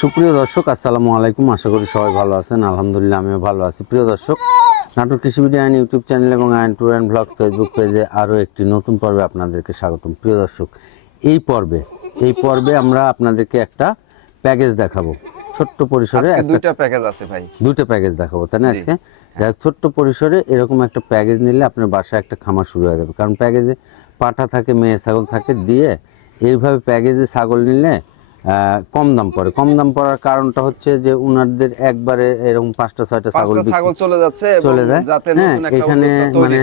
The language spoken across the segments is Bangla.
সুপ্রিয় দর্শক আসসালামু আলাইকুম। আশা করি সবাই ভালো আছেন। আলহামদুলিল্লাহ আমিও ভালো আছি। প্রিয় দর্শক নাটক কৃষি ভিডিও আইন ইউটিউব চ্যানেল এবং আইন ট্যুর অ্যান্ড ব্লগ ফেসবুক পেজে আরও একটি নতুন পর্বে আপনাদেরকে স্বাগতম। প্রিয় দর্শক এই পর্বে এই পর্বে আমরা আপনাদেরকে একটা প্যাকেজ দেখাবো। ছোট্ট পরিসরে দুইটা প্যাকেজ আছে ভাই। দুটো প্যাকেজ দেখাবো তাই না আজকে? যাই ছোট্ট পরিসরে এরকম একটা প্যাকেজ নিলে আপনার বাসায় একটা খামার শুরু হয়ে যাবে। কারণ প্যাকেজে পাঠা থাকে মেয়ে ছাগল থাকে দিয়ে এইভাবে প্যাকেজে ছাগল নিলে কম দাম পড়ে। কম দাম পড়ার কারণটা হচ্ছে যে উনাদের একবারে এরকম পাঁচটা ছয়টা ছাগল ছাগল চলে যাচ্ছে চলে যায়। হ্যাঁ এখানে মানে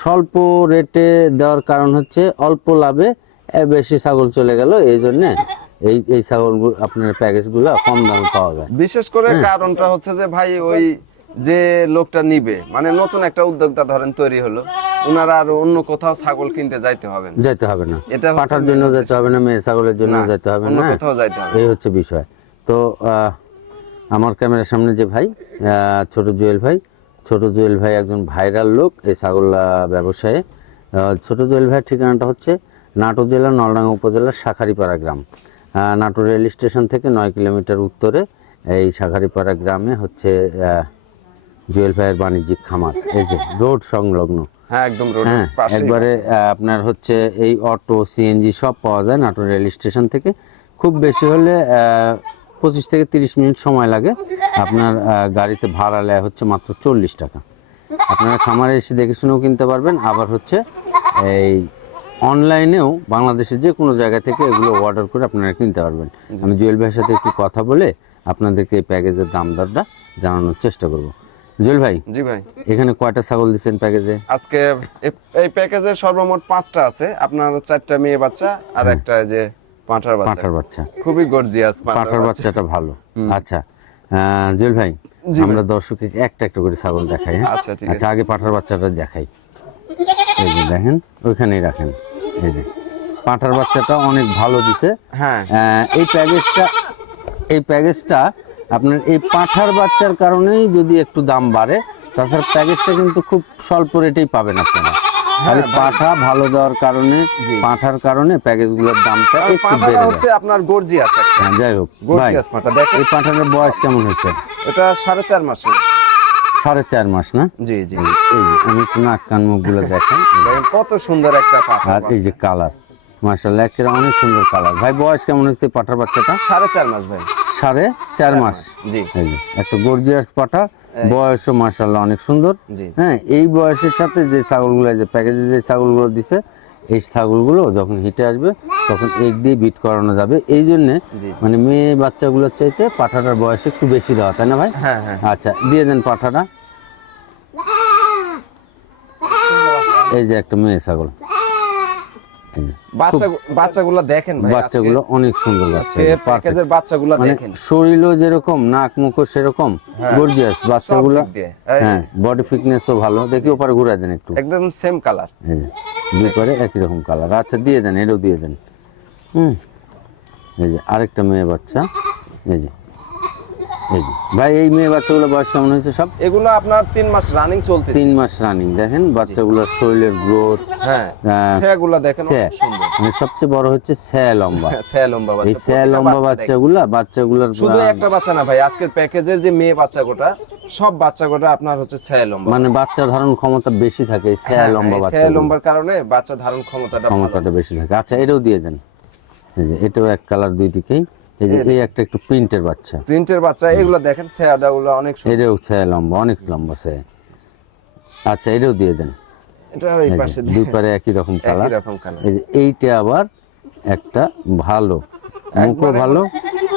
স্বল্প রেটে দেওয়ার কারণ হচ্ছে অল্প লাভে বেশি ছাগল চলে গেল। এই জন্য এই এই ছাগলগুলো আপনার প্যাকেজগুলো কম দামে পাওয়া যায়। বিশেষ করে হ্যাঁ। কারণটা হচ্ছে যে ভাই ওই যে লোকটা নিবে মানে নতুন একটা উদ্যোক্তা ধরেন তৈরি হলো ওনারা আর অন্য কোথাও ছাগল কিনতে যাইতে হবে না। যেতে হবে না। এটা পাঠার জন্য যেতে হবে না মেয়ে ছাগলের জন্য না, যেতে হবে না কোথাও যাইতে হবে এই হচ্ছে বিষয়। তো আমার ক্যামেরার সামনে যে ভাই ছোট জুয়েল ভাই ছোট জুয়েল ভাই একজন ভাইরাল লোক এই ছাগল ব্যবসায়ে। ছোট জুয়েল ভাইয়ের ঠিকানাটা হচ্ছে নাটোর জেলার নলডাঙ্গা উপজেলার শাখারিপাড়া গ্রাম। নাটোর রেল স্টেশন থেকে নয় কিলোমিটার উত্তরে এই শাখারিপাড়া গ্রামে হচ্ছে জুয়েল ভাইয়ের বাণিজ্যিক খামার এই যে রোড সংলগ্ন। হ্যাঁ একদম রোডের হ্যাঁ পাশে একবারে আপনার হচ্ছে এই অটো সিএনজি সব পাওয়া যায় নাটোর রেল স্টেশন থেকে। খুব বেশি হলে পঁচিশ থেকে তিরিশ মিনিট সময় লাগে। আপনার গাড়িতে ভাড়া নেয় হচ্ছে মাত্র চল্লিশ টাকা। আপনারা খামারে এসে দেখে শুনেও কিনতে পারবেন। আবার হচ্ছে এই অনলাইনেও বাংলাদেশের যে কোনো জায়গা থেকে এগুলো অর্ডার করে আপনারা কিনতে পারবেন। আমি জুয়েল ভাইয়ের সাথে একটু কথা বলে আপনাদেরকে এই প্যাকেজের দাম দরটা জানানোর চেষ্টা করব। জুয়েল ভাই? জি ভাই। এখানে কয়টা ছাগল দিচ্ছেন প্যাকেজে? আজকে এই প্যাকেজের সর্বমোট পাঁচটা আছে। আপনার চারটা মেয়ে বাচ্চা আর একটা যে পাঁঠার বাচ্চা। পাঁঠার বাচ্চা। খুবই গর্জিয়াস পাঠার বাচ্চাটা ভালো। আচ্ছা জুয়েল ভাই আমরা দর্শককে একটা একটা করে ছাগল দেখাই হ্যাঁ? আচ্ছা, ঠিক আছে। আচ্ছা আগে পাঠার বাচ্চাটা দেখাই। এই যে দেখেন ওইখানেই রাখেন। এই যে পাঠার বাচ্চাটা অনেক ভালো দিছে। হ্যাঁ। এই প্যাকেজটা এই প্যাকেজটা আপনার এই পাঠার বাচ্চার কারণেই যদি একটু দাম বাড়ে তাছাড়া প্যাকেজটা কিন্তু খুব স্বল্প রেটেই পাবেন আপনারা। খালি পাঠা ভালো দেওয়ার কারণে পাঠার কারণে প্যাকেজগুলোর দামটা আর একটু বেড়ে হচ্ছে আপনার গর্জিয়াস একটা। হ্যাঁ, যাই হোক গর্জিয়াস পাঁঠা। দেখেন। এই পাঁঠাটার বয়স কেমন হয়েছে? এটা সাড়ে চার মাস সাড়ে চার মাস না? জি জি। এই যে আমি একটু নাক কান মুখগুলো দেখেন কত সুন্দর একটা পাঠা আর এই যে কালার মার্শাল্লাহ একেবারে অনেক সুন্দর কালার ভাই বয়স কেমন হচ্ছে পাঠার বাচ্চাটা? সাড়ে চার মাস ভাই। সাড়ে চার মাস। জি। একটা গর্জিয়াস পাঠা বয়সও মার্শাল্লাহ অনেক সুন্দর। হ্যাঁ এই বয়সের সাথে যে ছাগলগুলো যে প্যাকেজে যে ছাগলগুলো দিছে এই ছাগলগুলো যখন হিটে আসবে তখন এক দিয়ে বিট করানো যাবে। এই জন্যে মানে মেয়ে বাচ্চাগুলোর চাইতে পাঠাটার বয়স একটু বেশি দেওয়া তাই না ভাই? হ্যাঁ হ্যাঁ। আচ্ছা দিয়ে দেন পাঠাটা। এই যে একটা মেয়ে ছাগল। বাচ্চা বাচ্চাগুলো দেখেন ভাই বাচ্চাগুলো অনেক সুন্দর বাচ্চা। আজকে প্যাকেজের বাচ্চাগুলো মানে দেখেন। শরীরও যেরকম নাক মুখও সেরকম গর্জিয়াস বাচ্চাগুলো। হ্যাঁ বডি ফিটনেসও ভালো। দেখি ওপারে ঘুরে দেন একটু। একদম সেম কালার একই রকম কালার আচ্ছা দিয়ে দেন এটাও দিয়ে দেন। হুম। এই যে আরেকটা মেয়ে বাচ্চা। এই যে ভাই এই মেয়ে বাচ্চাগুলো বয়স কেমন হয়েছে সব? এগুলো আপনার তিন মাস রানিং চলতেছে। তিন মাস রানিং দেখেন বাচ্চাগুলোর শরীরের গ্রোথ হ্যাঁ হ্যাঁ, স্যাগুলো দেখেন মানে সবচেয়ে বড় হচ্ছে স্যা লম্বা। স্যা লম্বা এই বাচ্চা স্যা লম্বা বাচ্চা। বাচ্চাগুলা বাচ্চাগুলোর শুধু একটা বাচ্চা না ভাই আজকের প্যাকেজের যে মেয়ে বাচ্চা গোটা সব বাচ্চা গোটা আপনার হচ্ছে স্যা লম্বা মানে বাচ্চা। ধারণ ক্ষমতা বেশি থাকে এই স্যা লম্বা স্যা লম্বার কারণে বাচ্চা ধারণ ক্ষমতাটা। ক্ষমতাটা বেশি থাকে। আচ্ছা এটাও দিয়ে দেন। এটাও এক কালার দুই দিকেই এই যে এই একটা একটু প্রিন্টের বাচ্চা। প্রিন্টের বাচ্চা এগুলো দেখেন অনেক এটাও স্যা লম্বা অনেক লম্বা আচ্ছা এটাও দিয়ে দেন। এটা পাশে দুই পারে একই রকম কালার একই রকম কালার এইটা আবার একটা ভালো মুখও ভালো।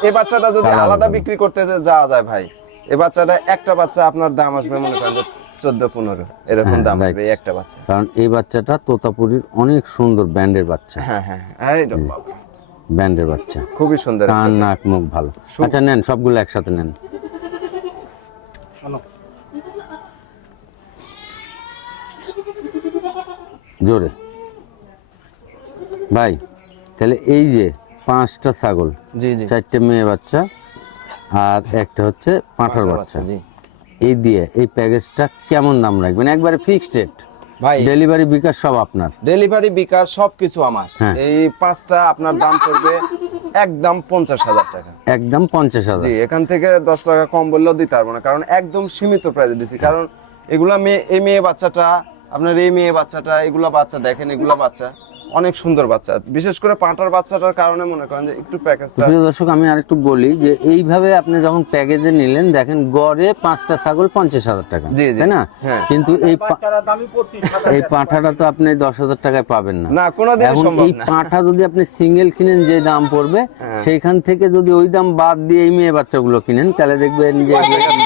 এই বাচ্চাটা যদি আলাদা বিক্রি করতে যাওয়া যায় ভাই এই বাচ্চাটা একটা বাচ্চা আপনার দাম আসবে মনে করেন চোদ্দ পনেরো। এরকম দাম হ্যাঁ. আসবে এই একটা বাচ্চা। কারণ এই বাচ্চাটা তোতাপুরির অনেক সুন্দর ব্যান্ডের বাচ্চা। হ্যাঁ হ্যাঁ হ্যাঁ ব্যান্ডের বাচ্চা। খুবই সুন্দর কান নাক মুখ ভালো। আচ্ছা নেন সবগুলো একসাথে নেন। জোরে। ভাই তাহলে এই যে পাঁচটা ছাগল জি জি। চারটে মেয়ে বাচ্চা আর একটা হচ্ছে পাঁঠার বাচ্চা। জি। এই দিয়ে এই প্যাকেজটা কেমন দাম রাখবেন? একবারে ফিক্সড রেট ভাই ডেলিভারি বিকাশ সব আপনার। ডেলিভারি বিকাশ সবকিছু আমার। হ্যাঁ। এই পাঁচটা আপনার দাম পড়বে একদম পঞ্চাশ হাজার টাকা। একদম পঞ্চাশ হাজার। জি এখান থেকে দশ টাকা কম বললেও দিতে পারব না কারণ একদম সীমিত প্রাইজে দিচ্ছি। কারণ এগুলা মেয়ে এই মেয়ে বাচ্চাটা আপনার এই মেয়ে বাচ্চাটা এগুলা বাচ্চা দেখেন এগুলা বাচ্চা। অনেক সুন্দর বাচ্চা বিশেষ করে পাঁটার বাচ্চাটার কারণে মনে করেন যে একটু প্যাকেজটা প্রিয় দর্শক আমি আরেকটু বলি যে এইভাবে আপনি যখন প্যাকেজে নিলেন দেখেন গড়ে পাঁচটা ছাগল পঞ্চাশ হাজার টাকা জি। তাই না হ্যাঁ। কিন্তু এই এই পাঁঠাটা তো আপনি দশ হাজার টাকায় পাবেন না না কোনোদিনই এখন সম্ভব এই না পাঁঠা যদি আপনি সিঙ্গেল কিনেন যে দাম পড়বে হ্যাঁ। সেইখান থেকে যদি ওই দাম বাদ দিয়ে এই মেয়ে বাচ্চাগুলো কিনেন তাহলে দেখবেন যে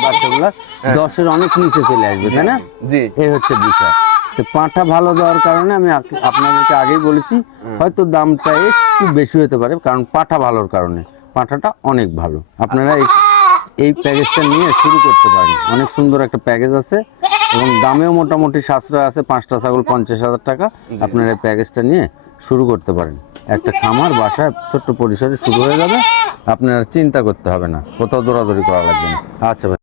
বাচ্চাগুলো হ্যাঁ। দশের অনেক নিচে চলে আসবে তাই না জি এই হচ্ছে বিষয় তো পাঁঠা ভালো দেওয়ার কারণে আমি আপনাদেরকে আগেই বলেছি হয়তো দামটা একটু বেশি হতে পারে কারণ পাঁঠা ভালোর কারণে। পাঁঠাটা অনেক ভালো। আপনারা এই এই প্যাকেজটা নিয়ে শুরু করতে পারেন। অনেক সুন্দর একটা প্যাকেজ আছে এবং দামেও মোটামুটি সাশ্রয় আছে পাঁচটা ছাগল পঞ্চাশ হাজার টাকা। আপনারা এই প্যাকেজটা নিয়ে শুরু করতে পারেন। একটা খামার বাসায় ছোট্ট পরিসরে শুরু হয়ে যাবে। আপনার চিন্তা করতে হবে না। কোথাও দৌড়াদৌড়ি করা লাগবে না। আচ্ছা ভাই।